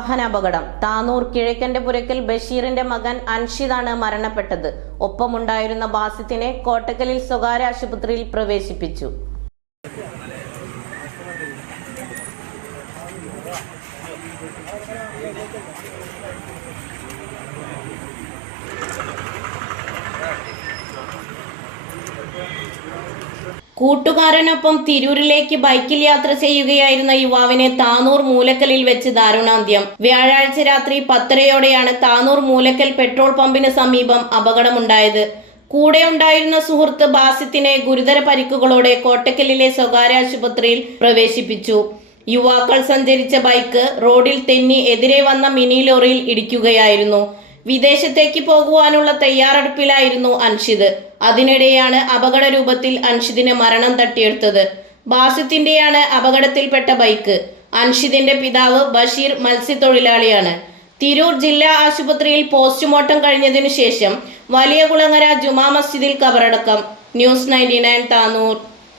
വാഹനാപകടം. താനൂർ കിഴക്കന്റെ പുരക്കൽ ബഷീറിന്റെ മകൻ അൻഷിദാണ് മരണപ്പെട്ടത്. ഒപ്പമുണ്ടായിരുന്ന ബാസിത്തിനെ കോട്ടക്കലിൽ സ്വകാര്യ ആശുപത്രിയിൽ പ്രവേശിപ്പിച്ചു. കൂട്ടുകാരനൊപ്പം തിരൂരിലേക്ക് ബൈക്കിൽ യാത്ര ചെയ്യുകയായിരുന്ന യുവാവിനെ താനൂർ മൂലക്കലിൽ വെച്ച് ദാരുണാന്ത്യം. വ്യാഴാഴ്ച രാത്രി 10:30യോടെയാണ് താനൂർ മൂലക്കൽ പെട്രോൾ പമ്പിന് സമീപം അപകടമുണ്ടായത്. കൂടെ ഉണ്ടായിരുന്ന സുഹൃത്ത് ബാസിത്തിനെ ഗുരുതര പരിക്കുകളോടെ കോട്ടക്കലിലെ സ്വകാര്യ ആശുപത്രിയിൽ പ്രവേശിപ്പിച്ചു. യുവാക്കൾ സഞ്ചരിച്ച ബൈക്ക് റോഡിൽ തെന്നി എതിരെ വന്ന മിനി ലോറിയിൽ ഇടിക്കുകയായിരുന്നു. വിദേശത്തേക്ക് പോകുവാനുള്ള തയ്യാറെടുപ്പിലായിരുന്നു അൻഷിദ്. അതിനിടെയാണ് അപകട രൂപത്തിൽ അൻഷിദിന് മരണം തട്ടിയെടുത്തത്. ബാസിത്തിന്റെയാണ് അപകടത്തിൽപ്പെട്ട ബൈക്ക്. അൻഷിദിന്റെ പിതാവ് ബഷീർ മത്സ്യത്തൊഴിലാളിയാണ്. തിരൂർ ജില്ലാ ആശുപത്രിയിൽ പോസ്റ്റ്മോർട്ടം കഴിഞ്ഞതിനു ശേഷം വലിയകുളങ്ങര ജുമാ മസ്ജിദിൽ ഖബറടക്കം. ന്യൂസ് 99 താനൂർ.